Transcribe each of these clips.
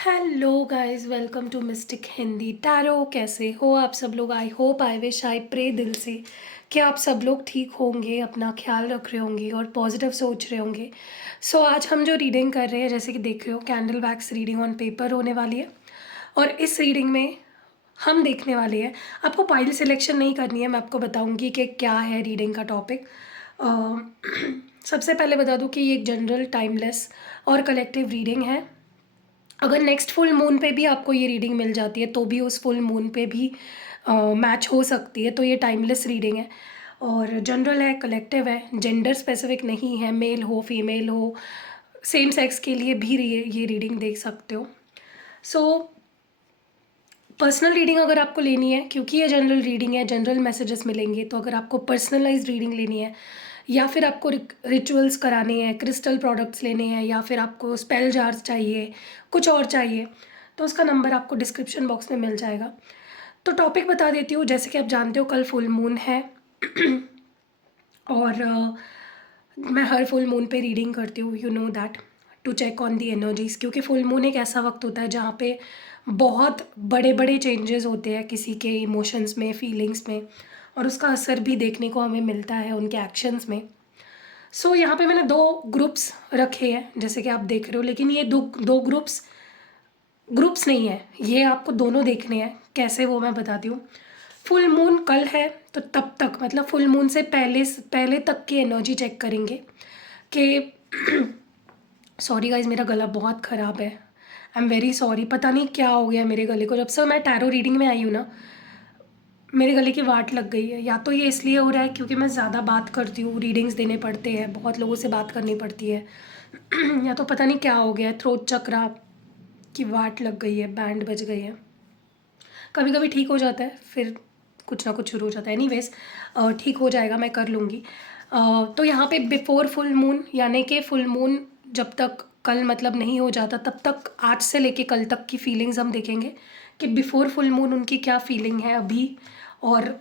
Hello guys, welcome to mystic Hindi tarot. कैसे हो आप सब लोग? I hope, I wish, I pray दिल से कि आप सब लोग ठीक होंगे, अपना ख्याल रख रहे होंगे और पॉजिटिव सोच रहे होंगे। सो आज हम जो रीडिंग कर रहे हैं, जैसे कि देख रहे हो, candle wax reading on paper होने वाली है। और इस रीडिंग में हम देखने वाले हैं, आपको पाइल सिलेक्शन नहीं करनी है, मैं आपको बताऊंगी कि क्या है रीडिंग का टॉपिक। सबसे पहले बता दूं कि ये एक जनरल, टाइमलेस और कलेक्टिव रीडिंग है। अगर नेक्स्ट फुल मून पे भी आपको ये रीडिंग मिल जाती है तो भी उस फुल मून पे भी मैच हो सकती है। तो ये टाइमलेस रीडिंग है और जनरल है, कलेक्टिव है, जेंडर स्पेसिफिक नहीं है, मेल हो फीमेल हो, सेम सेक्स के लिए भी ये रीडिंग देख सकते हो। सो पर्सनल रीडिंग अगर आपको लेनी है, क्योंकि ये जनरल रीडिंग है, जनरल मैसेजेस मिलेंगे, तो अगर आपको पर्सनलाइज रीडिंग लेनी है या फिर आपको रिचुअल्स कराने हैं, क्रिस्टल प्रोडक्ट्स लेने हैं, या फिर आपको स्पेल जार्स चाहिए, कुछ और चाहिए, तो उसका नंबर आपको डिस्क्रिप्शन बॉक्स में मिल जाएगा। तो टॉपिक बता देती हूँ। जैसे कि आप जानते हो, कल फुल मून है और मैं हर फुल मून पे रीडिंग करती हूँ, you know that, to check on the energies, क्योंकि फुल मून एक ऐसा वक्त होता है जहाँ पे बहुत बड़े बड़े चेंजेस होते हैं किसी के इमोशंस में, फीलिंग्स में, और उसका असर भी देखने को हमें मिलता है उनके एक्शंस में। सो यहाँ पे मैंने दो ग्रुप्स रखे हैं, जैसे कि आप देख रहे हो, लेकिन ये दो दो ग्रुप्स नहीं है, ये आपको दोनों देखने हैं। कैसे, वो मैं बताती हूँ। फुल मून कल है, तो तब तक, मतलब फुल मून से पहले पहले तक की एनर्जी चेक करेंगे कि सॉरी गाइज, मेरा गला बहुत ख़राब है। आई एम वेरी सॉरी, पता नहीं क्या हो गया मेरे गले को। जब से मैं टैरो रीडिंग में आई हूँ ना, मेरे गले की वाट लग गई है। या तो ये इसलिए हो रहा है क्योंकि मैं ज़्यादा बात करती हूँ, रीडिंग्स देने पड़ते हैं, बहुत लोगों से बात करनी पड़ती है या तो पता नहीं क्या हो गया है, थ्रोट चक्रा की वाट लग गई है, बैंड बज गई है। कभी कभी ठीक हो जाता है, फिर कुछ ना कुछ शुरू हो जाता है। एनीवेज, ठीक हो जाएगा, मैं कर लूँगी। तो यहाँ पे बिफोर फुल मून, यानी कि फुल मून जब तक कल मतलब नहीं हो जाता, तब तक आज से लेके कल तक की फीलिंग्स हम देखेंगे कि बिफोर फुल मून उनकी क्या फीलिंग है अभी, और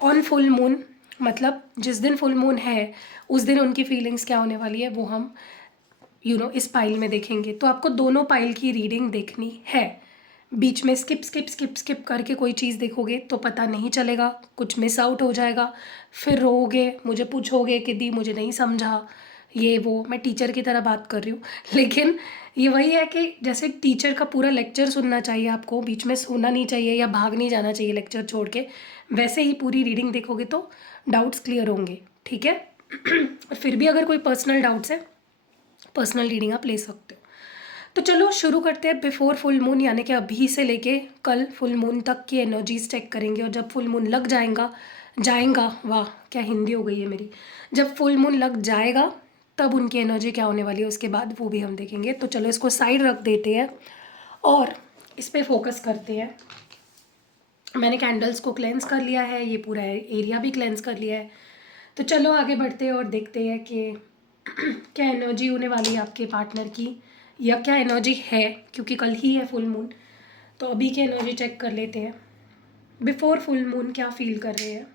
ऑन फुल मून, मतलब जिस दिन फुल मून है उस दिन उनकी फीलिंग्स क्या होने वाली है, वो हम इस पाइल में देखेंगे। तो आपको दोनों पाइल की रीडिंग देखनी है। बीच में स्किप स्किप स्किप स्किप करके कोई चीज़ देखोगे तो पता नहीं चलेगा, कुछ मिस आउट हो जाएगा, फिर रोओगे, मुझे पूछोगे कि दी मुझे नहीं समझा, ये वो। मैं टीचर की तरह बात कर रही हूँ लेकिन ये वही है कि जैसे टीचर का पूरा लेक्चर सुनना चाहिए आपको, बीच में सोना नहीं चाहिए या भाग नहीं जाना चाहिए लेक्चर छोड़ के, वैसे ही पूरी रीडिंग देखोगे तो डाउट्स क्लियर होंगे, ठीक है। और फिर भी अगर कोई पर्सनल डाउट्स है, पर्सनल रीडिंग आप ले सकते हो। तो चलो शुरू करते हैं। बिफोर फुल मून, यानी कि अभी से लेके कल फुल मून तक की एनर्जीज चेक करेंगे, और जब फुल मून लग जाएगा जाएगा, वाह क्या हिंदी हो गई है मेरी, जब फुल मून लग जाएगा तब उनकी एनर्जी क्या होने वाली है उसके बाद वो भी हम देखेंगे। तो चलो इसको साइड रख देते हैं और इस पर फोकस करते हैं। मैंने कैंडल्स को क्लेंस कर लिया है, ये पूरा एरिया भी क्लेंस कर लिया है। तो चलो आगे बढ़ते हैं और देखते हैं कि क्या एनर्जी होने वाली है आपके पार्टनर की, या क्या एनर्जी है, क्योंकि कल ही है फुल मून। तो अभी की एनर्जी चेक कर लेते हैं। बिफोर फुल मून क्या फील कर रहे हैं।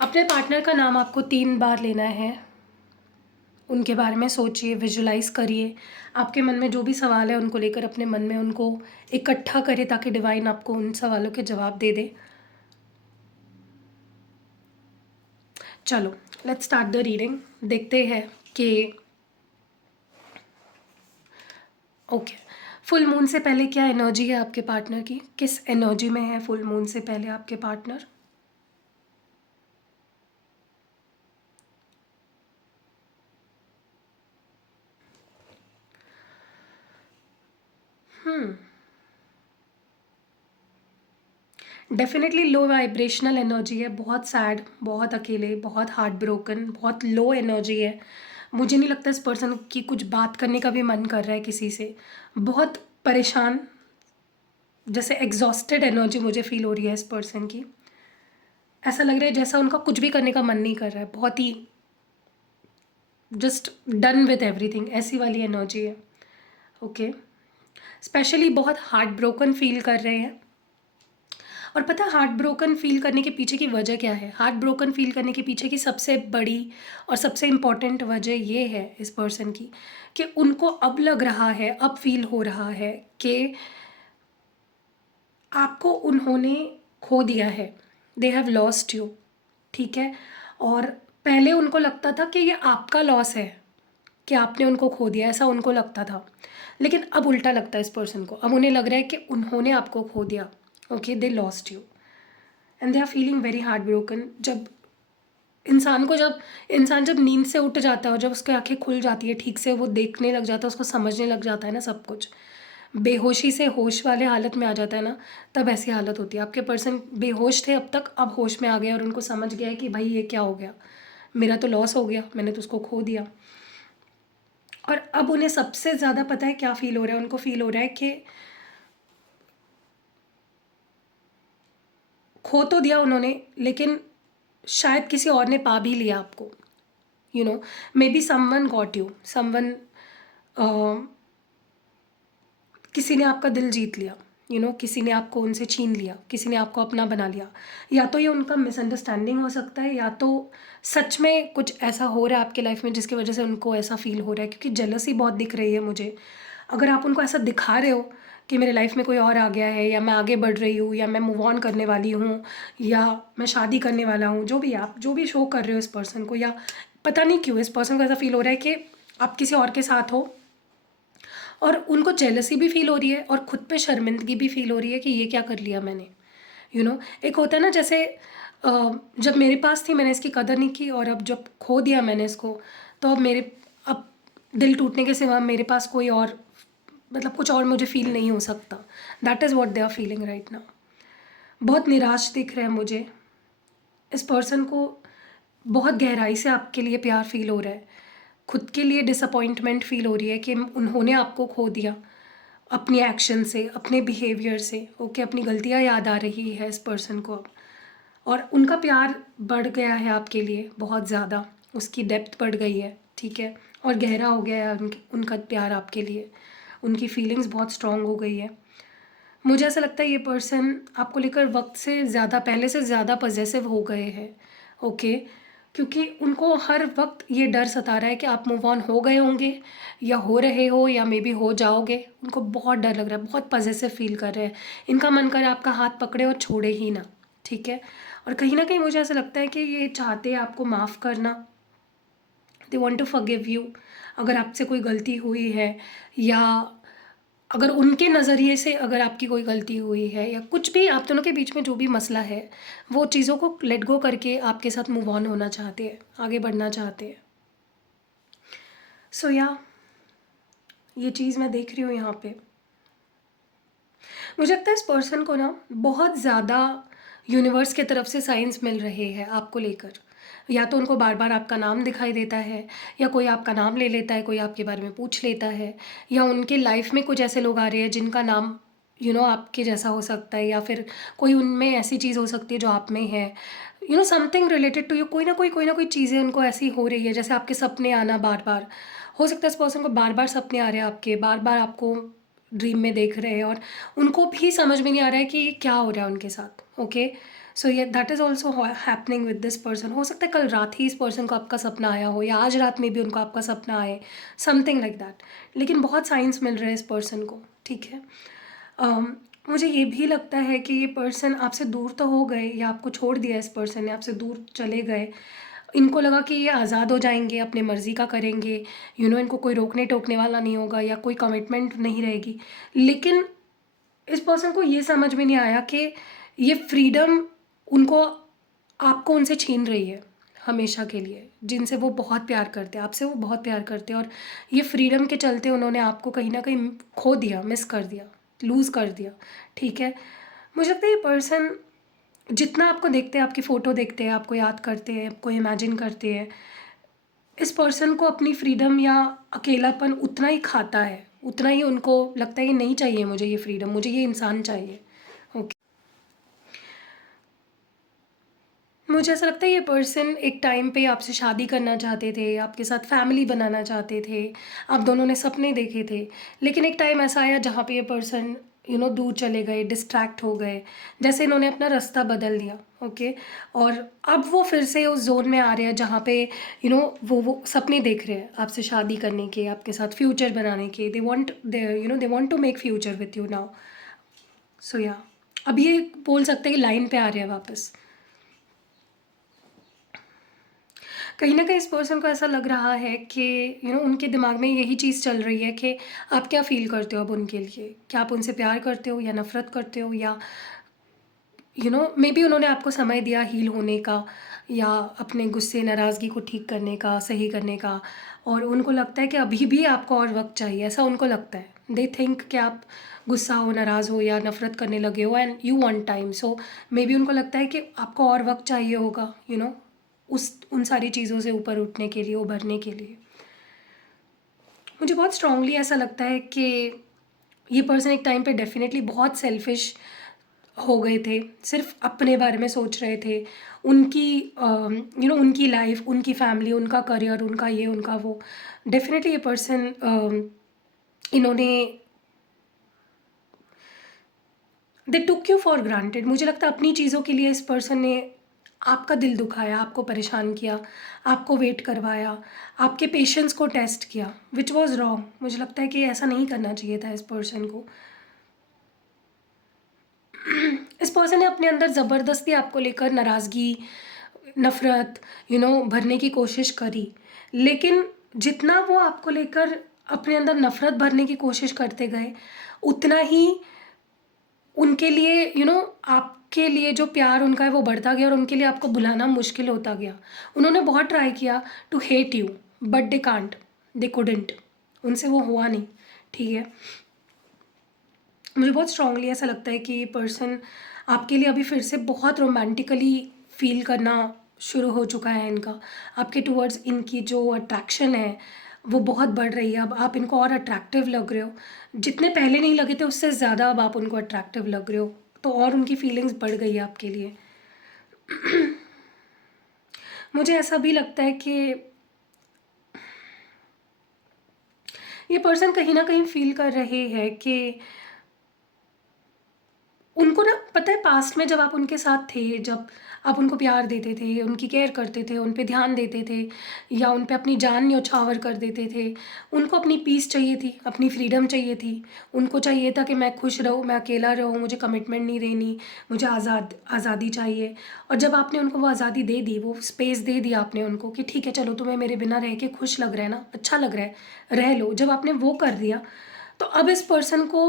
अपने पार्टनर का नाम आपको 3 बार लेना है, उनके बारे में सोचिए, विजुलाइज करिए, आपके मन में जो भी सवाल है उनको लेकर अपने मन में उनको इकट्ठा करिए ताकि डिवाइन आपको उन सवालों के जवाब दे दे। चलो लेट्स स्टार्ट द रीडिंग। देखते हैं कि ओके, फुल मून से पहले क्या एनर्जी है आपके पार्टनर की, किस एनर्जी में है फुल मून से पहले आपके पार्टनर। डेफिनेटली लो वाइब्रेशनल एनर्जी है, बहुत सैड, बहुत अकेले, बहुत हार्ट ब्रोकन, बहुत लो एनर्जी है। मुझे नहीं लगता इस पर्सन की कुछ बात करने का भी मन कर रहा है किसी से। बहुत परेशान, जैसे एग्जॉस्टेड एनर्जी मुझे फील हो रही है इस पर्सन की। ऐसा लग रहा है जैसा उनका कुछ भी करने का मन नहीं कर रहा है, बहुत ही जस्ट डन विथ एवरीथिंग, ऐसी वाली एनर्जी है। ओके, स्पेशली बहुत हार्ट ब्रोकन फील कर रहे हैं। और पता है हार्ट ब्रोकन फ़ील करने के पीछे की वजह क्या है? हार्ट ब्रोकन फ़ील करने के पीछे की सबसे बड़ी और सबसे इम्पोर्टेंट वजह ये है इस पर्सन की, कि उनको अब लग रहा है, अब फ़ील हो रहा है कि आपको उन्होंने खो दिया है, दे हैव लॉस्ट यू, ठीक है? और पहले उनको लगता था कि ये आपका लॉस है, कि आपने उनको खो दिया, ऐसा उनको लगता था। लेकिन अब उल्टा लगता है इस पर्सन को, अब उन्हें लग रहा है कि उन्होंने आपको खो दिया, okay, they lost you and they are feeling very heart broken. जब इंसान जब नींद से उठ जाता है और जब उसकी आंखें खुल जाती है ठीक से, वो देखने लग जाता है, उसको समझने लग जाता है ना सब कुछ, बेहोशी से होश वाले हालत में आ जाता है ना, तब ऐसी हालत होती है। आपके पर्सन बेहोश थे अब तक, अब होश में आ गए और उनको समझ गया है कि भाई ये क्या हो गया, मेरा तो लॉस हो गया, मैंने तो उसको खो दिया। और अब उन्हें सबसे ज़्यादा पता है क्या फ़ील हो रहा है, उनको फ़ील हो रहा है कि खो तो दिया उन्होंने, लेकिन शायद किसी और ने पा भी लिया आपको, you know, may be someone got you, someone, किसी ने आपका दिल जीत लिया, किसी ने आपको उनसे छीन लिया, किसी ने आपको अपना बना लिया। या तो ये उनका मिसअंडरस्टैंडिंग हो सकता है, या तो सच में कुछ ऐसा हो रहा है आपके लाइफ में जिसकी वजह से उनको ऐसा फ़ील हो रहा है, क्योंकि जेलसी बहुत दिख रही है मुझे। अगर आप उनको ऐसा दिखा रहे हो कि मेरे लाइफ में कोई और आ गया है, या मैं आगे बढ़ रही हूँ, या मैं मूव ऑन करने वाली हूँ, या मैं शादी करने वाला हूँ, जो भी आप जो भी शो कर रहे हो इस पर्सन को, या पता नहीं क्यों इस पर्सन को ऐसा फ़ील हो रहा है कि आप किसी और के साथ हो, और उनको जेलसी भी फ़ील हो रही है और ख़ुद पे शर्मिंदगी भी फ़ील हो रही है कि ये क्या कर लिया मैंने, एक होता है ना, जैसे जब मेरे पास थी मैंने इसकी कदर नहीं की, और अब जब खो दिया मैंने इसको, तो अब दिल टूटने के सिवा मेरे पास कोई और, मतलब कुछ और मुझे फ़ील नहीं हो सकता। That is what they are feeling right now. बहुत निराश दिख रहा है मुझे इस पर्सन को, बहुत गहराई से आपके लिए प्यार फ़ील हो रहा है, खुद के लिए डिसअपॉइंटमेंट फ़ील हो रही है कि उन्होंने आपको खो दिया अपनी एक्शन से, अपने बिहेवियर से, ओके, अपनी गलतियाँ याद आ रही है इस पर्सन को अब, और उनका प्यार बढ़ गया है आपके लिए बहुत ज़्यादा, उसकी डेप्थ बढ़ गई है, ठीक है, और गहरा हो गया है उनका प्यार आपके लिए, उनकी फीलिंग्स बहुत स्ट्रॉन्ग हो गई है। मुझे ऐसा लगता है ये पर्सन आपको लेकर वक्त से ज़्यादा, पहले से ज़्यादा पॉजेसिव हो गए हैं, ओके, क्योंकि उनको हर वक्त ये डर सता रहा है कि आप मूव ऑन हो गए होंगे, या हो रहे हो, या मे बी हो जाओगे। उनको बहुत डर लग रहा है, बहुत पॉजेसिव फील कर रहे हैं, इनका मन करे आपका हाथ पकड़े और छोड़े ही ना, ठीक है। और कहीं ना कहीं मुझे ऐसा लगता है कि ये चाहते हैं आपको माफ़ करना, they want to forgive you. अगर आपसे कोई गलती हुई है, या अगर उनके नज़रिए से अगर आपकी कोई गलती हुई है, या कुछ भी आप दोनों के बीच में जो भी मसला है, वो चीज़ों को लेट गो करके आपके साथ मूव ऑन होना चाहते हैं, आगे बढ़ना चाहते हैं। सो या ये चीज़ मैं देख रही हूँ यहाँ पे। मुझे लगता है इस पर्सन को ना बहुत ज़्यादा यूनिवर्स के तरफ से साइंस मिल रहे हैं आपको लेकर, या तो उनको बार बार आपका नाम दिखाई देता है, या कोई आपका नाम ले लेता है, कोई आपके बारे में पूछ लेता है, या उनके लाइफ में कुछ ऐसे लोग आ रहे हैं जिनका नाम आपके जैसा हो सकता है, या फिर कोई उनमें ऐसी चीज़ हो सकती है जो आप में है, समथिंग रिलेटेड टू यू, कोई ना कोई चीज़ें उनको ऐसी हो रही है, जैसे आपके सपने आना बार बार, हो सकता है इस पर्सन को बार बार सपने आ रहे हैं आपके, बार बार आपको ड्रीम में देख रहे हैं, और उनको भी समझ में नहीं आ रहा है कि ये क्या हो रहा है उनके साथ, ओके। सो ये that is also happening with this person. हो सकता है कल रात ही इस पर्सन को आपका सपना आया हो, या आज रात में भी उनको आपका सपना आए, समथिंग लाइक दैट, लेकिन बहुत साइंस मिल रहा है इस पर्सन को, ठीक है। मुझे ये भी लगता है कि ये पर्सन आपसे दूर तो हो गए, या आपको छोड़ दिया इस पर्सन ने, आपसे दूर चले गए, इनको लगा कि ये आज़ाद हो जाएंगे, अपने मर्ज़ी का करेंगे, इनको कोई रोकने टोकने वाला नहीं होगा, या कोई कमिटमेंट नहीं रहेगी, लेकिन इस पर्सन को ये समझ में नहीं आया कि ये फ्रीडम उनको आपको उनसे छीन रही है हमेशा के लिए, जिनसे वो बहुत प्यार करते हैं, आपसे वो बहुत प्यार करते हैं, और ये फ्रीडम के चलते उन्होंने आपको कहीं ना कहीं खो दिया, मिस कर दिया, लूज़ कर दिया, ठीक है। मुझे लगता है ये पर्सन जितना आपको देखते हैं, आपकी फ़ोटो देखते हैं, आपको याद करते हैं, आपको इमेजिन करते हैं, इस पर्सन को अपनी फ्रीडम या अकेलापन उतना ही खाता है, उतना ही उनको लगता है कि नहीं चाहिए मुझे ये फ्रीडम, मुझे ये इंसान चाहिए, ओके। मुझे ऐसा लगता है ये पर्सन एक टाइम पे आपसे शादी करना चाहते थे, आपके साथ फैमिली बनाना चाहते थे, आप दोनों ने सपने देखे थे, लेकिन एक टाइम ऐसा आया जहाँ पे ये पर्सन दूर चले गए, डिस्ट्रैक्ट हो गए, जैसे इन्होंने अपना रास्ता बदल दिया। ओके। और अब वो फिर से उस जोन में आ रहे हैं जहाँ पे वो सपने देख रहे हैं आपसे शादी करने के, आपके साथ फ्यूचर बनाने के। They want to make future with you now. So yeah, अब ये बोल सकते हैं कि लाइन पे आ रहे हैं वापस। कहीं ना कहीं इस पर्सन को ऐसा लग रहा है कि उनके दिमाग में यही चीज़ चल रही है कि आप क्या फील करते हो अब उनके लिए, क्या आप उनसे प्यार करते हो या नफ़रत करते हो, या मे बी उन्होंने आपको समय दिया हील होने का, या अपने गुस्से नाराज़गी को ठीक करने का, सही करने का, और उनको लगता है कि अभी भी आपको और वक्त चाहिए, ऐसा उनको लगता है। दे थिंक कि आप गुस्सा हो, नाराज़ हो या नफ़रत करने लगे हो, and you want time. So may be उनको लगता है कि आपको और वक्त चाहिए होगा उस उन सारी चीज़ों से ऊपर उठने के लिए, उभरने के लिए। मुझे बहुत स्ट्रांगली ऐसा लगता है कि ये पर्सन एक टाइम पे डेफिनेटली बहुत सेल्फिश हो गए थे, सिर्फ अपने बारे में सोच रहे थे। उनकी उनकी लाइफ, उनकी फैमिली, उनका करियर, उनका ये, उनका वो। डेफिनेटली ये पर्सन इन्होंने दे टुक यू फॉर ग्रांटेड। मुझे लगता है अपनी चीज़ों के लिए इस पर्सन ने आपका दिल दुखाया, आपको परेशान किया, आपको वेट करवाया, आपके पेशेंस को टेस्ट किया, विच वॉज रॉन्ग। मुझे लगता है कि ऐसा नहीं करना चाहिए था इस पर्सन को। इस पर्सन ने अपने अंदर ज़बरदस्ती आपको लेकर नाराज़गी, नफ़रत भरने की कोशिश करी, लेकिन जितना वो आपको लेकर अपने अंदर नफ़रत भरने की कोशिश करते गए, उतना ही उनके लिए आपके लिए जो प्यार उनका है वो बढ़ता गया, और उनके लिए आपको बुलाना मुश्किल होता गया। उन्होंने बहुत ट्राई किया to hate you, but they can't, they couldn't. उनसे वो हुआ नहीं। ठीक है। मुझे बहुत स्ट्रांगली ऐसा लगता है कि ये पर्सन आपके लिए अभी फिर से बहुत रोमांटिकली फील करना शुरू हो चुका है इनका। आपके टूवर्ड्स इनकी जो अट्रैक्शन है वो बहुत बढ़ रही है। अब आप इनको और अट्रैक्टिव लग रहे हो, जितने पहले नहीं लगे थे उससे ज़्यादा अब आप उनको अट्रैक्टिव लग रहे हो, तो और उनकी फीलिंग्स बढ़ गई है आपके लिए। मुझे ऐसा भी लगता है कि ये पर्सन कहीं ना कहीं फील कर रहे हैं कि उनको ना पता है, पास्ट में जब आप उनके साथ थे, जब आप उनको प्यार देते थे, उनकी केयर करते थे, उन पे ध्यान देते थे, या उन पे अपनी जान न्योछावर कर देते थे, उनको अपनी पीस चाहिए थी, अपनी फ्रीडम चाहिए थी। उनको चाहिए था कि मैं खुश रहूँ, मैं अकेला रहूँ, मुझे कमिटमेंट नहीं देनी, मुझे आज़ादी चाहिए। और जब आपने उनको वो आज़ादी दे दी, वो स्पेस दे दिया आपने उनको कि ठीक है चलो, तुम्हें मेरे बिना रह के खुश लग रहा है ना, अच्छा लग रहा है, रह लो। जब आपने वो कर दिया, तो अब इस पर्सन को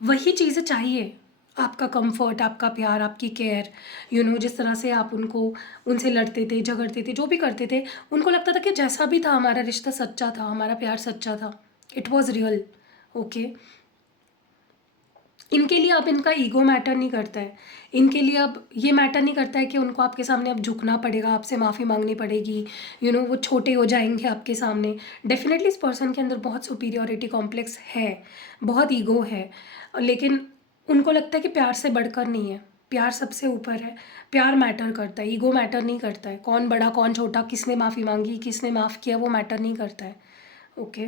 वही चीज़ें चाहिए। आपका कंफर्ट, आपका प्यार, आपकी केयर, जिस तरह से आप उनसे लड़ते थे, झगड़ते थे, जो भी करते थे, उनको लगता था कि जैसा भी था हमारा रिश्ता सच्चा था, हमारा प्यार सच्चा था, इट वॉज रियल। ओके। इनके लिए अब इनका ईगो मैटर नहीं करता है। इनके लिए अब ये मैटर नहीं करता है कि उनको आपके सामने अब झुकना पड़ेगा, आपसे माफ़ी मांगनी पड़ेगी, वो छोटे हो जाएंगे आपके सामने। डेफिनेटली इस पर्सन के अंदर बहुत सुपीरियॉरिटी कॉम्प्लेक्स है, बहुत ईगो है, लेकिन उनको लगता है कि प्यार से बढ़कर नहीं है, प्यार सबसे ऊपर है। प्यार मैटर करता है, ईगो मैटर नहीं करता है। कौन बड़ा कौन छोटा, किसने माफ़ी मांगी, किसने माफ़ किया, वो मैटर नहीं करता है। ओके।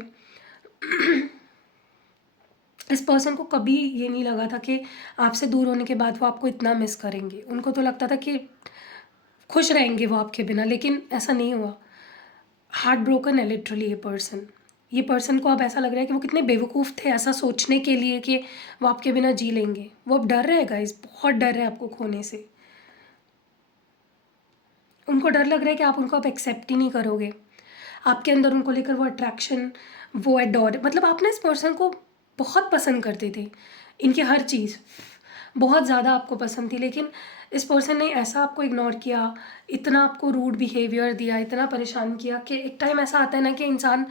इस पर्सन को कभी ये नहीं लगा था कि आपसे दूर होने के बाद वो आपको इतना मिस करेंगे। उनको तो लगता था कि खुश रहेंगे वो आपके बिना, लेकिन ऐसा नहीं हुआ। हार्ट ब्रोकन है लिटरली ये पर्सन को अब ऐसा लग रहा है कि वो कितने बेवकूफ़ थे ऐसा सोचने के लिए कि वो आपके बिना जी लेंगे। वो अब डर रहे हैं गाइस, बहुत डर रहे हैं आपको खोने से। उनको डर लग रहा है कि आप उनको अब एक्सेप्ट ही नहीं करोगे। आपके अंदर उनको लेकर वो अट्रैक्शन, वो एडोर, मतलब आप ना इस पर्सन को बहुत पसंद करते थे। इनकी हर चीज़ बहुत ज़्यादा आपको पसंद थी, लेकिन इस पर्सन ने ऐसा आपको इग्नोर किया, इतना आपको रूड बिहेवियर दिया, इतना परेशान किया कि एक टाइम ऐसा आता है ना कि इंसान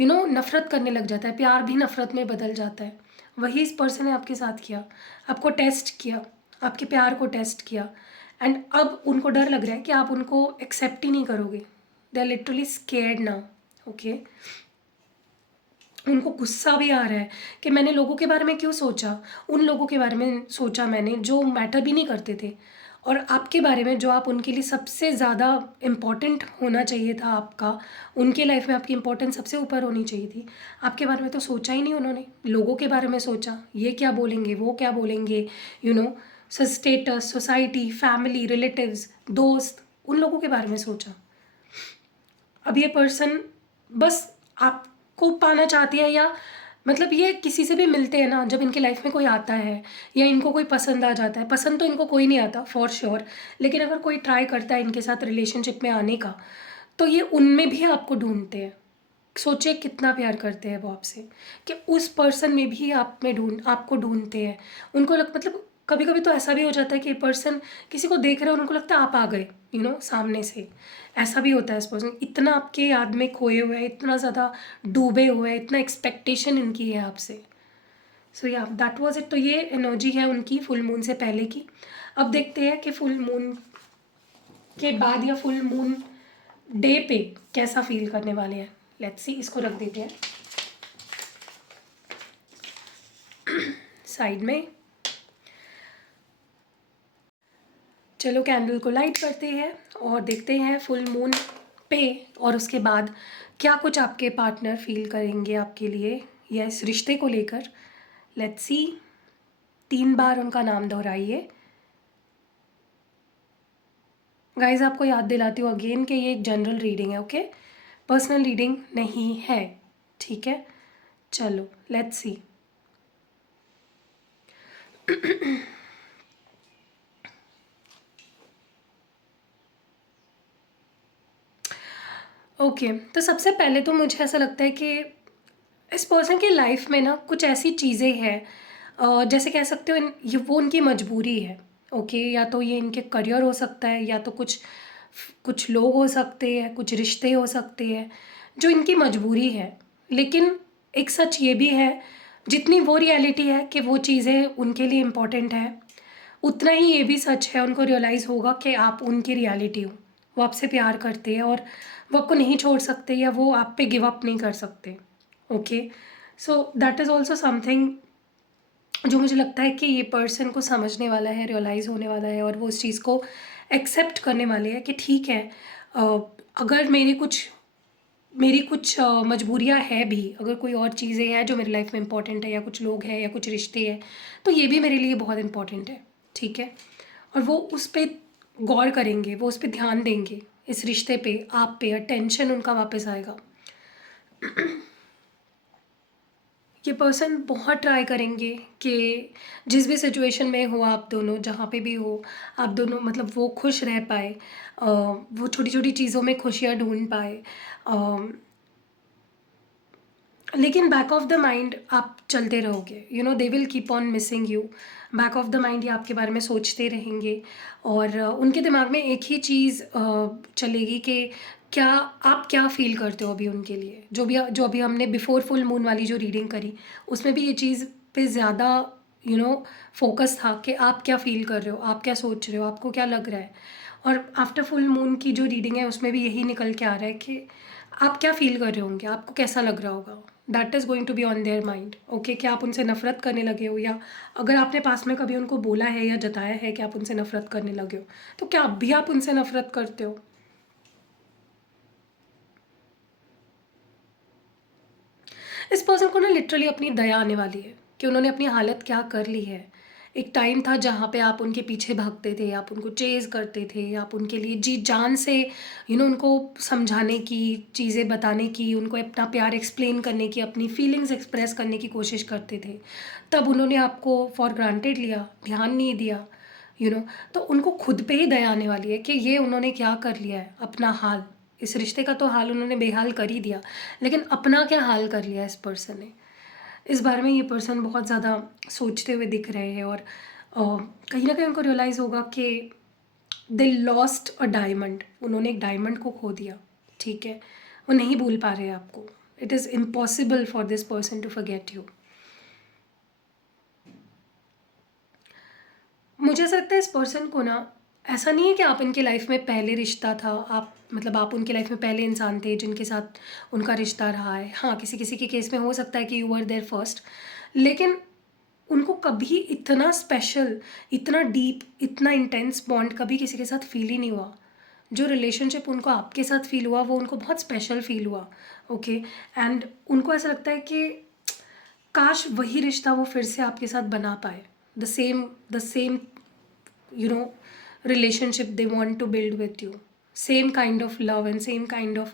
नफ़रत करने लग जाता है, प्यार भी नफ़रत में बदल जाता है। वही इस पर्सन ने आपके साथ किया, आपको टेस्ट किया, आपके प्यार को टेस्ट किया, एंड अब उनको डर लग रहा है कि आप उनको एक्सेप्ट ही नहीं करोगे। They are literally scared now. Okay. उनको गुस्सा भी आ रहा है कि मैंने लोगों के बारे में क्यों सोचा, उन लोगों के बारे में सोचा मैंने जो मैटर भी नहीं करते थे, और आपके बारे में जो आप उनके लिए सबसे ज़्यादा इम्पोर्टेंट होना चाहिए था आपका, उनके लाइफ में आपकी इम्पोर्टेंस सबसे ऊपर होनी चाहिए थी, आपके बारे में तो सोचा ही नहीं उन्होंने। लोगों के बारे में सोचा, ये क्या बोलेंगे, वो क्या बोलेंगे, you know status, society, family, relatives, दोस्त, उन लोगों के बारे में सोचा। अब ये पर्सन बस आपको पाना चाहती है, या मतलब ये किसी से भी मिलते हैं ना, जब इनकी लाइफ में कोई आता है या इनको कोई पसंद आ जाता है, पसंद तो इनको कोई नहीं आता फॉर श्योर, लेकिन अगर कोई ट्राई करता है इनके साथ रिलेशनशिप में आने का, तो ये उनमें भी आपको ढूंढते हैं। सोचिए कितना प्यार करते हैं वो आपसे, कि उस पर्सन में भी आपको ढूंढते हैं। उनको मतलब कभी कभी तो ऐसा भी हो जाता है कि पर्सन किसी को देख रहे हो और उनको लगता है आप आ गए, सामने से। ऐसा भी होता है, इस पर्सन इतना आपके याद में खोए हुए हैं, इतना ज़्यादा डूबे हुए हैं, इतना एक्सपेक्टेशन इनकी है आपसे। सो या दैट वाज इट। तो ये एनर्जी है उनकी फुल मून से पहले की। अब देखते हैं कि फुल मून के बाद या फुल मून डे पे कैसा फील करने वाले हैं। लेट्स सी, इसको रख देते हैं साइड में। चलो कैंडल को लाइट करते हैं और देखते हैं फुल मून पे और उसके बाद क्या कुछ आपके पार्टनर फील करेंगे आपके लिए या इस रिश्ते को लेकर। लेट्स सी, 3 बार उनका नाम दोहराइए। गाइज आपको याद दिलाती हूँ अगेन कि ये एक जनरल रीडिंग है, ओके, पर्सनल रीडिंग नहीं है, ठीक है। चलो लेट्स सी। ओके, तो सबसे पहले तो मुझे ऐसा लगता है कि इस पर्सन की लाइफ में ना कुछ ऐसी चीज़ें हैं, जैसे कह सकते हो ये वो उनकी मजबूरी है। ओके, या तो ये इनके करियर हो सकता है, या तो कुछ कुछ लोग हो सकते हैं, कुछ रिश्ते हो सकते हैं जो इनकी मजबूरी है। लेकिन एक सच ये भी है, जितनी वो रियलिटी है कि वो चीज़ें उनके लिए इम्पोर्टेंट है, उतना ही ये भी सच है, उनको रियलाइज़ होगा कि आप उनकी रियलिटी हो। वो आपसे प्यार करते हैं और वो आपको नहीं छोड़ सकते, या वो आप पे गिव अप नहीं कर सकते। Okay, so that is also something जो मुझे लगता है कि ये पर्सन को समझने वाला है, रियलाइज़ होने वाला है, और वो उस चीज़ को एक्सेप्ट करने वाले हैं कि ठीक है, अ, अगर मेरी कुछ मजबूरियाँ हैं भी, अगर कोई और चीज़ें हैं जो मेरी लाइफ में इंपॉर्टेंट है, या कुछ लोग हैं या कुछ रिश्ते हैं, तो ये भी मेरे लिए बहुत इंपॉर्टेंट है, ठीक है। और वो उस पे गौर करेंगे, वो उस पे ध्यान देंगे, इस रिश्ते पे, आप पे अटेंशन उनका वापस आएगा। ये पर्सन बहुत ट्राई करेंगे कि जिस भी सिचुएशन में हो आप दोनों, जहाँ पे भी हो आप दोनों, मतलब वो खुश रह पाए, वो छोटी छोटी चीज़ों में खुशियाँ ढूंढ पाए। लेकिन बैक ऑफ द माइंड आप चलते रहोगे, they will keep on missing you. Back of the mind ये आपके बारे में सोचते रहेंगे, और उनके दिमाग में एक ही चीज़ चलेगी कि क्या आप क्या फील करते हो अभी उनके लिए। जो अभी हमने बिफोर फुल मून वाली जो रीडिंग करी, उसमें भी ये चीज़ पे ज़्यादा फोकस था कि आप क्या फील कर रहे हो, आप क्या सोच रहे हो, आपको क्या लग रहा है। और आफ्टर फुल मून की जो रीडिंग है उसमें भी यही निकल के आ रहा है कि आप क्या फील कर रहे होंगे, आपको कैसा लग रहा होगा। That is going to be on their mind. Okay, क्या आप उनसे नफरत करने लगे हो, या अगर आपने पास में कभी उनको बोला है या जताया है कि आप उनसे नफरत करने लगे हो, तो क्या अब भी आप उनसे नफरत करते हो। इस पर्सन को ना लिटरली अपनी दया आने वाली है कि उन्होंने अपनी हालत क्या कर ली है। एक टाइम था जहाँ पे आप उनके पीछे भागते थे, आप उनको चेज़ करते थे, आप उनके लिए जी जान से उनको समझाने की, चीज़ें बताने की, उनको अपना प्यार एक्सप्लेन करने की, अपनी फीलिंग्स एक्सप्रेस करने की कोशिश करते थे। तब उन्होंने आपको फॉर ग्रांटेड लिया, ध्यान नहीं दिया, यू नो तो उनको खुद पे ही दया आने वाली है कि ये उन्होंने क्या कर लिया है, अपना हाल, इस रिश्ते का तो हाल उन्होंने बेहाल कर ही दिया, लेकिन अपना क्या हाल कर लिया इस पर्सन ने। इस बारे में ये पर्सन बहुत ज़्यादा सोचते हुए दिख रहे हैं, और कहीं ना कहीं उनको रियलाइज़ होगा कि दे लॉस्ट अ डायमंड, उन्होंने एक डायमंड को खो दिया, ठीक है। वो नहीं भूल पा रहे हैं आपको। It is impossible for this person to forget you. मुझे ऐसा लगता है इस पर्सन को ना, ऐसा नहीं है कि आप इनकी लाइफ में पहले रिश्ता था, आप मतलब आप उनकी लाइफ में पहले इंसान थे जिनके साथ उनका रिश्ता रहा है। हाँ, किसी किसी के केस में हो सकता है कि यू वर देयर फर्स्ट, लेकिन उनको कभी इतना स्पेशल, इतना डीप, इतना इंटेंस बॉन्ड कभी किसी के साथ फ़ील ही नहीं हुआ। जो रिलेशनशिप उनको आपके साथ फ़ील हुआ वो उनको बहुत स्पेशल फ़ील हुआ। ओके। एंड उनको ऐसा लगता है कि काश वही रिश्ता वो फिर से आपके साथ बना पाए। The same you know relationship they want to build with you, same kind of love and same kind of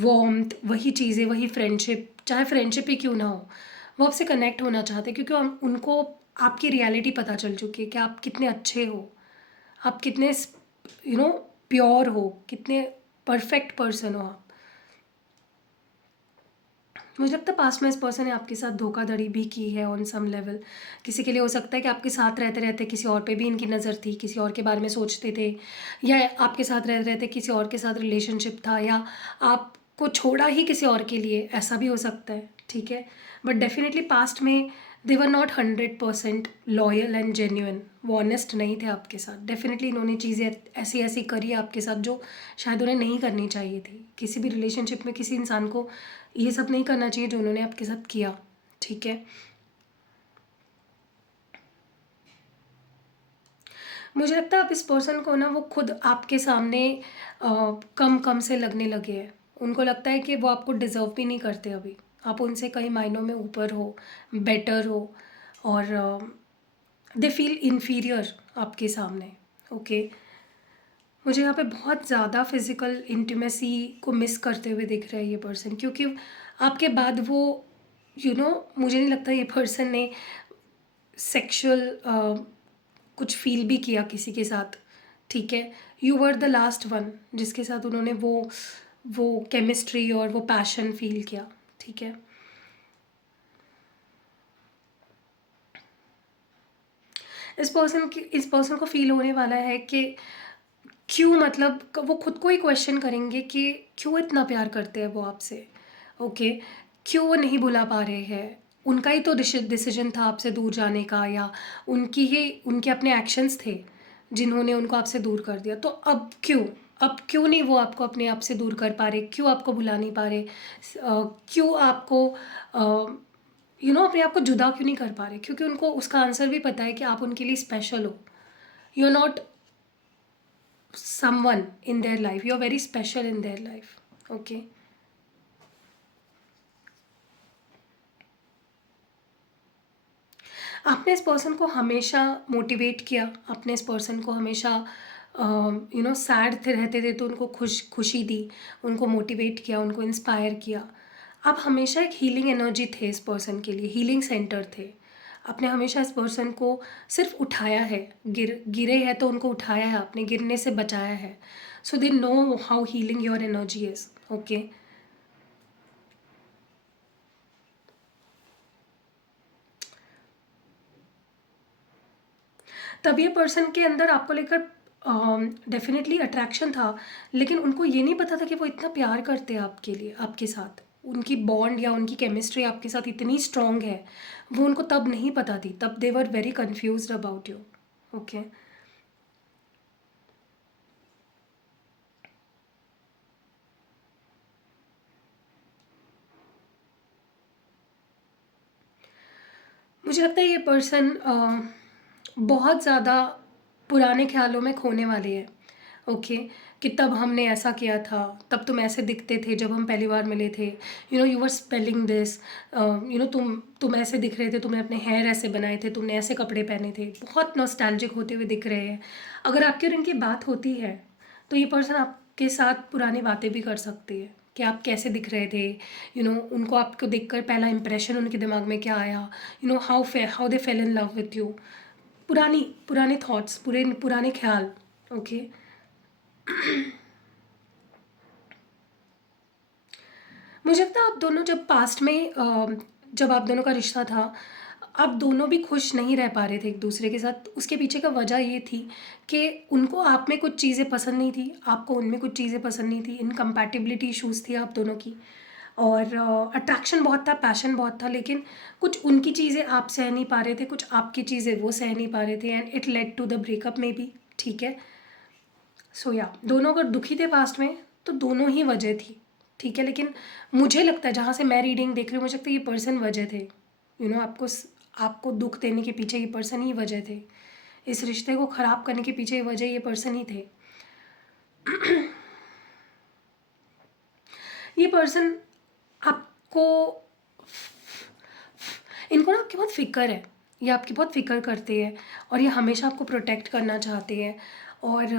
warmth, वही चीज़ें, वही फ्रेंडशिप, चाहे फ्रेंडशिप ही क्यों ना हो, वो आपसे कनेक्ट होना चाहते हैं क्योंकि उनको आपकी रियलिटी पता चल चुकी है कि आप कितने अच्छे हो, आप कितने प्योर हो, कितने परफेक्ट पर्सन हो आप। मुझे लगता है पास्ट में इस पर्सन ने आपके साथ धोखाधड़ी भी की है ऑन सम लेवल। किसी के लिए हो सकता है कि आपके साथ रहते रहते किसी और पे भी इनकी नज़र थी, किसी और के बारे में सोचते थे, या आपके साथ रहते रहते किसी और के साथ रिलेशनशिप था, या आपको छोड़ा ही किसी और के लिए, ऐसा भी हो सकता है। ठीक है। बट डेफिनेटली पास्ट में they were not 100% loyal and genuine, वो ऑनेस्ट नहीं थे आपके साथ। डेफिनेटली इन्होंने चीज़ें ऐसी ऐसी करी आपके साथ जो शायद उन्हें नहीं करनी चाहिए थी। किसी भी रिलेशनशिप में किसी इंसान को ये सब नहीं करना चाहिए जो उन्होंने आपके साथ किया। ठीक है। मुझे लगता है आप इस पर्सन को ना, वो खुद आपके सामने कम कम से लगने लगे हैं। उनको लगता है कि वो आपको डिज़र्व भी नहीं करते अभी, आप उनसे कई मायनों में ऊपर हो, बेटर हो, और दे फील इन्फीरियर आपके सामने। ओके। मुझे यहाँ पे बहुत ज़्यादा फिज़िकल इंटीमेसी को मिस करते हुए दिख रहा है ये पर्सन, क्योंकि आपके बाद वो मुझे नहीं लगता ये पर्सन ने सेक्सुअल कुछ फील भी किया किसी के साथ। ठीक है। You were the last one जिसके साथ उन्होंने वो केमिस्ट्री और वो पैशन फील किया। ठीक है। इस पर्सन को फील होने वाला है कि क्यों, मतलब वो खुद को ही क्वेश्चन करेंगे कि क्यों इतना प्यार करते हैं वो आपसे। ओके। क्यों वो नहीं बुला पा रहे हैं, उनका ही तो डिसीजन था आपसे दूर जाने का, या उनके अपने एक्शंस थे जिन्होंने उनको आपसे दूर कर दिया। तो अब क्यों नहीं वो आपको अपने आप से दूर कर पा रहे, क्यों आपको भुला नहीं पा रहे, क्यों आपको अपने आप को जुदा क्यों नहीं कर पा रहे? क्योंकि उनको उसका आंसर भी पता है कि आप उनके लिए स्पेशल हो। You are not someone in their life, you're very special in their life. Okay. आपने इस पर्सन को हमेशा मोटिवेट किया, आपने इस पर्सन को हमेशा सैड थे रहते थे तो उनको खुशी दी, उनको मोटिवेट किया, उनको इंस्पायर किया। आप हमेशा एक हीलिंग एनर्जी थे इस पर्सन के लिए, हीलिंग सेंटर थे। आपने हमेशा इस पर्सन को सिर्फ उठाया है, गिरे हैं तो उनको उठाया है, आपने गिरने से बचाया है। So they know how healing your energy is. Okay. तब ये पर्सन के अंदर आपको लेकर डेफिनेटली अट्रैक्शन था, लेकिन उनको ये नहीं पता था कि वो इतना प्यार करते हैं आपके लिए, आपके साथ उनकी बॉन्ड या उनकी केमिस्ट्री आपके साथ इतनी स्ट्रॉन्ग है, वो उनको तब नहीं पता थी। तब they were very confused about you. Okay. मुझे लगता है ये पर्सन बहुत ज़्यादा पुराने ख्यालों में खोने वाले हैं। ओके। कि तब हमने ऐसा किया था, तब तुम ऐसे दिखते थे जब हम पहली बार मिले थे, यू वर स्पेलिंग दिस, तुम ऐसे दिख रहे थे, तुमने अपने हेयर ऐसे बनाए थे, तुमने ऐसे कपड़े पहने थे। बहुत नॉस्टैल्जिक होते हुए दिख रहे हैं। अगर आपकी और इनकी बात होती है तो ये पर्सन आपके साथ पुरानी बातें भी कर सकती है कि आप कैसे दिख रहे थे, उनको आपको देखकर पहला इंप्रेशन उनके दिमाग में क्या आया, how they fail in love with you. पुराने थॉट्स, पुराने ख्याल। ओके। मुझे लगता है आप दोनों जब पास्ट में जब आप दोनों का रिश्ता था, आप दोनों भी खुश नहीं रह पा रहे थे एक दूसरे के साथ। उसके पीछे का वजह ये थी कि उनको आप में कुछ चीज़ें पसंद नहीं थी, आपको उनमें कुछ चीज़ें पसंद नहीं थी, इनकम्पैटिबिलिटी इश्यूज़ थी आप दोनों की। और अट्रैक्शन बहुत था, पैशन बहुत था, लेकिन कुछ उनकी चीज़ें आप सह नहीं पा रहे थे, कुछ आपकी चीज़ें वो सह नहीं पा रहे थे, and it led to the breakup में भी। ठीक है। सो या दोनों अगर दुखी थे पास्ट में तो दोनों ही वजह थी। ठीक है। लेकिन मुझे लगता है, जहाँ से मैं रीडिंग देख रही हूँ, मुझे लगता है ये पर्सन वजह थे। आपको आपको दुख देने के पीछे ये पर्सन ही वजह थे, इस रिश्ते को ख़राब करने के पीछे वजह ये पर्सन ही थे। ये पर्सन आपको, इनको ना आपकी बहुत फ़िक्र है, ये आपकी बहुत फ़िक्र करते हैं और ये हमेशा आपको प्रोटेक्ट करना चाहते हैं। और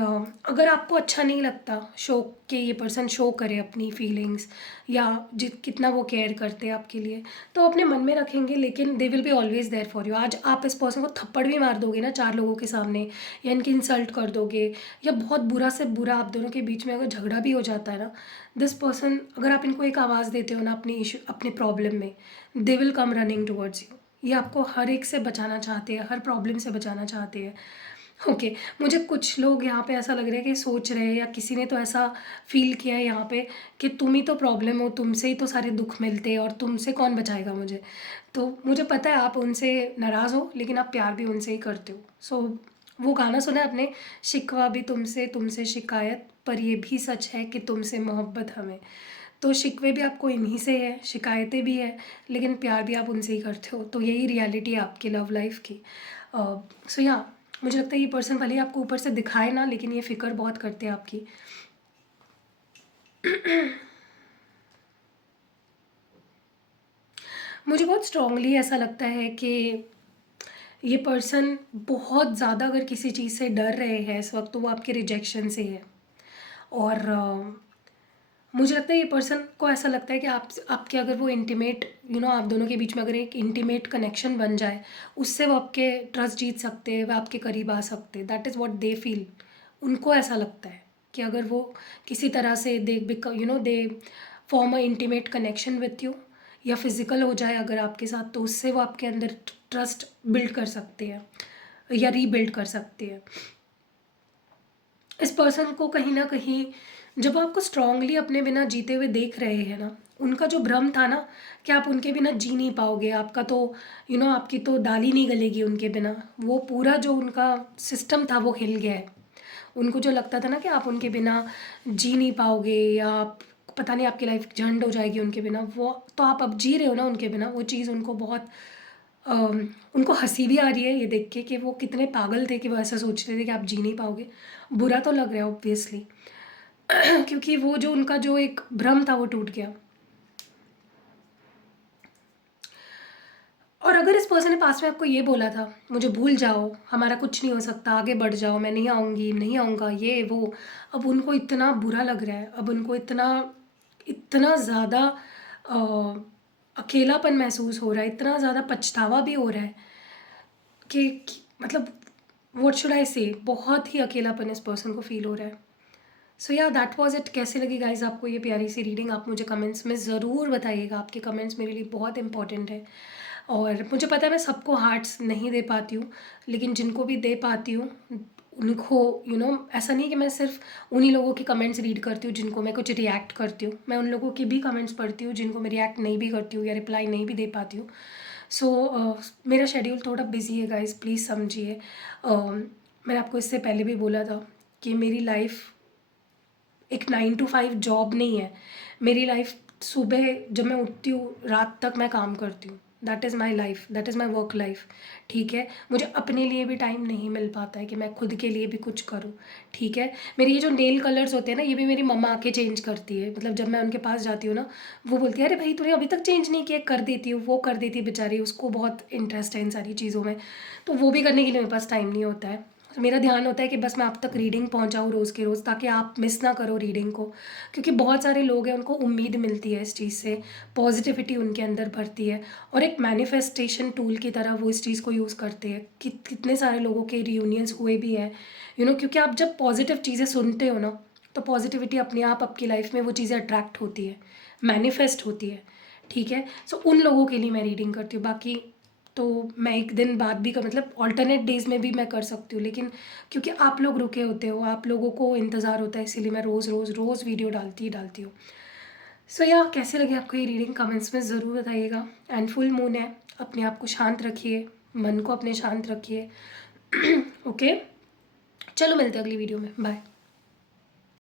अगर आपको अच्छा नहीं लगता शो कि ये पर्सन शो करे अपनी फीलिंग्स या कितना वो केयर करते हैं आपके लिए, तो अपने मन में रखेंगे, लेकिन they will be always there for you. आज आप इस पर्सन को थप्पड़ भी मार दोगे ना 4 लोगों के सामने, या इनकी इंसल्ट कर दोगे, या बहुत बुरा से बुरा आप दोनों के बीच में अगर झगड़ा भी हो जाता है ना, दिस पर्सन, अगर आप इनको एक आवाज़ देते हो ना अपनी इशू, अपने प्रॉब्लम में, they will come running towards you. ये आपको हर एक से बचाना चाहते हैं, हर प्रॉब्लम से बचाना चाहते हैं। ओके, मुझे कुछ लोग यहाँ पे ऐसा लग रहा है कि सोच रहे हैं, या किसी ने तो ऐसा फील किया है यहाँ पे कि तुम ही तो प्रॉब्लम हो, तुमसे ही तो सारे दुख मिलते हैं और तुमसे कौन बचाएगा मुझे। तो मुझे पता है आप उनसे नाराज़ हो, लेकिन आप प्यार भी उनसे ही करते हो। सो वो गाना सुना है आपने, शिकवा भी तुमसे, तुमसे शिकायत, पर ये भी सच है कि तुमसे मोहब्बत हमें। तो शिकवे भी आपको इन्हीं से है, शिकायतें भी है, लेकिन प्यार भी आप उनसे ही करते हो। तो यही रियलिटी है आपकी लव लाइफ की। सो या मुझे लगता है ये पर्सन भले ही आपको ऊपर से दिखाए ना, लेकिन ये फ़िक्र बहुत करते हैं आपकी। मुझे बहुत स्ट्रांगली ऐसा लगता है कि ये पर्सन बहुत ज़्यादा अगर किसी चीज़ से डर रहे हैं इस वक्त, तो वो आपके रिजेक्शन से है। और मुझे लगता है ये पर्सन को ऐसा लगता है कि आपके अगर वो इंटीमेट आप दोनों के बीच में अगर एक इंटीमेट कनेक्शन बन जाए, उससे वो आपके ट्रस्ट जीत सकते हैं, वो आपके करीब आ सकते हैं। That is what they feel. उनको ऐसा लगता है कि अगर वो किसी तरह से they they form a intimate connection with you, या फिज़िकल हो जाए अगर आपके साथ, तो उससे वो आपके अंदर ट्रस्ट बिल्ड कर सकते हैं या रीबिल्ड कर सकते हैं। इस पर्सन को कहीं ना कहीं जब वो आपको स्ट्रांगली अपने बिना जीते हुए देख रहे हैं ना, उनका जो भ्रम था ना कि आप उनके बिना जी नहीं पाओगे, आपका तो आपकी तो दाल ही नहीं गलेगी उनके बिना, वो पूरा जो उनका सिस्टम था वो हिल गया है। उनको जो लगता था ना कि आप उनके बिना जी नहीं पाओगे, या आप पता नहीं आपकी लाइफ झंड हो जाएगी उनके बिना, वो तो आप अब जी रहे हो ना उनके बिना। वो चीज़ उनको बहुत उनको हंसी भी आ रही है ये देख के कि वो कितने पागल थे कि वो ऐसा सोच रहे थे कि आप जी नहीं पाओगे। बुरा तो लग रहा है ऑब्वियसली, क्योंकि वो जो उनका जो एक भ्रम था वो टूट गया। और अगर इस पर्सन ने पास में आपको ये बोला था मुझे भूल जाओ, हमारा कुछ नहीं हो सकता, आगे बढ़ जाओ, मैं नहीं आऊँगी, नहीं आऊँगा, ये वो, अब उनको इतना बुरा लग रहा है, अब उनको इतना इतना ज़्यादा अकेलापन महसूस हो रहा है, इतना ज़्यादा पछतावा भी हो रहा है मतलब व्हाट शुड आई से, बहुत ही अकेलापन इस पर्सन को फील हो रहा है। सो या दैट वाज इट। कैसे लगी गाइज आपको ये प्यारी सी रीडिंग, आप मुझे कमेंट्स में ज़रूर बताइएगा। आपके कमेंट्स मेरे लिए बहुत इंपॉर्टेंट है, और मुझे पता है मैं सबको हार्ट्स नहीं दे पाती हूँ, लेकिन जिनको भी दे पाती हूँ उनको ऐसा नहीं कि मैं सिर्फ उन्हीं लोगों के कमेंट्स रीड करती हूँ जिनको मैं कुछ रिएक्ट करती हूँ, मैं उन लोगों के भी कमेंट्स पढ़ती हूँ जिनको मैं रिएक्ट नहीं भी करती हूँ या रिप्लाई नहीं भी दे पाती हूँ। सो मेरा शेड्यूल थोड़ा बिजी है गाइज, प्लीज़ समझिए। मैंने आपको इससे पहले भी बोला था कि मेरी लाइफ एक 9 to 5 जॉब नहीं है। मेरी लाइफ सुबह जब मैं उठती हूँ रात तक मैं काम करती हूँ। That is my life, that is my work life. ठीक है, मुझे अपने लिए भी टाइम नहीं मिल पाता है कि मैं खुद के लिए भी कुछ करूँ। ठीक है, मेरे ये जो नेल कलर्स होते हैं ना, ये भी मेरी मम्मा आके चेंज करती है। मतलब जब मैं उनके पास जाती हूँ ना, वो बोलती है अरे भाई तूने अभी तक चेंज नहीं किया, कर देती हूँ। वो कर देती है बेचारी, उसको बहुत इंटरेस्ट है इन सारी चीज़ों में, तो वो भी करने के लिए मेरे पास टाइम नहीं होता है। तो मेरा ध्यान होता है कि बस मैं आप तक रीडिंग पहुंचाऊँ रोज़ के रोज़, ताकि आप मिस ना करो रीडिंग को, क्योंकि बहुत सारे लोग हैं उनको उम्मीद मिलती है इस चीज़ से, पॉजिटिविटी उनके अंदर भरती है, और एक मैनिफेस्टेशन टूल की तरह वो इस चीज़ को यूज़ करते हैं। कितने सारे लोगों के रियूनियंस हुए भी हैं क्योंकि आप जब पॉजिटिव चीज़ें सुनते हो ना, तो पॉजिटिविटी अपने आप आपकी लाइफ में वो चीज़ें अट्रैक्ट होती है, मैनिफेस्ट होती है। ठीक है, सो उन लोगों के लिए मैं रीडिंग करती हूँ। बाकी तो मैं एक दिन बाद भी मतलब ऑल्टरनेट डेज़ में भी मैं कर सकती हूँ, लेकिन क्योंकि आप लोग रुके होते हो, आप लोगों को इंतज़ार होता है, इसीलिए मैं रोज़ रोज़ रोज़ वीडियो डालती हूँ। सो या कैसे लगे आपको ये रीडिंग कमेंट्स में ज़रूर बताइएगा। एंड फुल मून है, अपने आप को शांत रखिए, मन को अपने शांत रखिए। ओके, चलो मिलते हैं अगली वीडियो में, बाय।